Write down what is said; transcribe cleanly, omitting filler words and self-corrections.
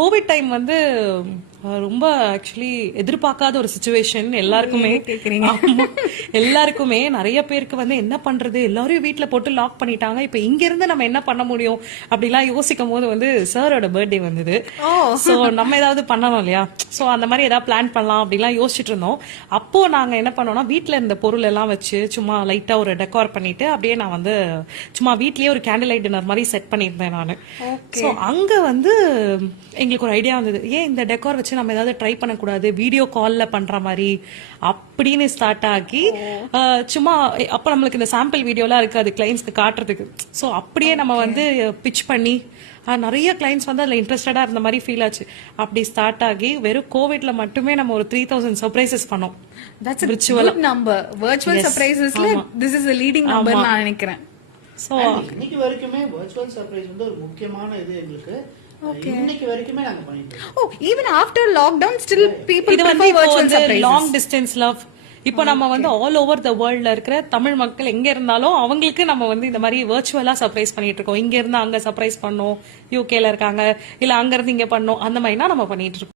Covid time வந்து ரொம்ப actually எதிர்பார்க்காத ஒரு சுச்சுவேஷன் எல்லாருக்குமே. ஆமா, எல்லாருக்குமே நிறைய பேருக்கு வந்து என்ன பண்றது, எல்லாரையும் வீட்ல போட்டு லாக் பண்ணிட்டாங்க. இப்ப இங்க இருந்து நம்ம என்ன பண்ண முடியும் அப்படிலாம் யோசிக்கும் போது வந்து சாரோட பர்த்டே வந்தது. சோ நம்ம ஏதாவது பண்ணணும் இல்லையா, சோ அந்த மாதிரி ஏதாவது பிளான் பண்ணலாம் அப்படிலாம் யோசிச்சுட்டு இருந்தோம். அப்போ நாங்க என்ன பண்ணோம்னா வீட்ல இருந்த பொருள் எல்லாம் வச்சு சும்மா லைட்டா ஒரு டெக்கார் பண்ணிட்டு அப்படியே நான் வந்து சும்மா வீட்லயே ஒரு கேண்டில் லைட் டின்னர் மாதிரி செட் பண்ணியிருந்தேன் நானு. சோ அங்க வந்து எங்களுக்கு ஒரு ஐடியா வந்தது, ஏன் இந்த டெக்கார் வச்சு நம்ம ஏதாவது ட்ரை பண்ணக்கூடாது, வீடியோ கால்ல பண்ற மாதிரி அப்படின்னு ஸ்டார்ட் ஆகி சும்மா அப்ப நம்மளுக்கு இந்த சாம்பிள் வீடியோலாம் இருக்கு, அது கிளைண்ட்ஸ்க்கு காட்டுறதுக்கு. சோ அப்படியே நம்ம வந்து பிச் பண்ணி நிறைய கிளைண்ட்ஸ் வந்து அதுல இன்ட்ரெஸ்டடா இருந்த மாதிரி ஃபீல் ஆச்சு. அப்படி ஸ்டார்ட் ஆகி வெறும் கோவிட்ல மட்டுமே நம்ம ஒரு 3000 சர்ப்ரைசஸ் பண்ணோம். That's a good number. Virtual surprises this is a leading number நான் நினைக்கிறேன். சோ இன்னைக்கு வரைக்குமே வர்ச்சுவல் சர்ப்ரைஸ் வந்து ஒரு முக்கியமான இது எங்களுக்கு. இன்னைக்கு வரைக்குமே நாங்க பண்ணிட்டு இருக்கோம். Even after lockdown still people இது வந்து prefer virtual surprises. Long distance love. இப்போ நம்ம வந்து ஆல் ஓவர் த வேர்ல்ட்ல இருக்கிற தமிழ் மக்கள் எங்க இருந்தாலும் அவங்களுக்கு நம்ம வந்து இந்த மாதிரி வர்ச்சுவலா சர்ப்ரைஸ் பண்ணிட்டு இருக்கோம். இங்க இருந்து அங்க சர்ப்ரைஸ் பண்ணோம், யூகேல இருக்காங்க, இல்ல அங்க இருந்து இங்க பண்ணோம், அந்த மாதிரினா நம்ம பண்ணிட்டு இருக்கோம்.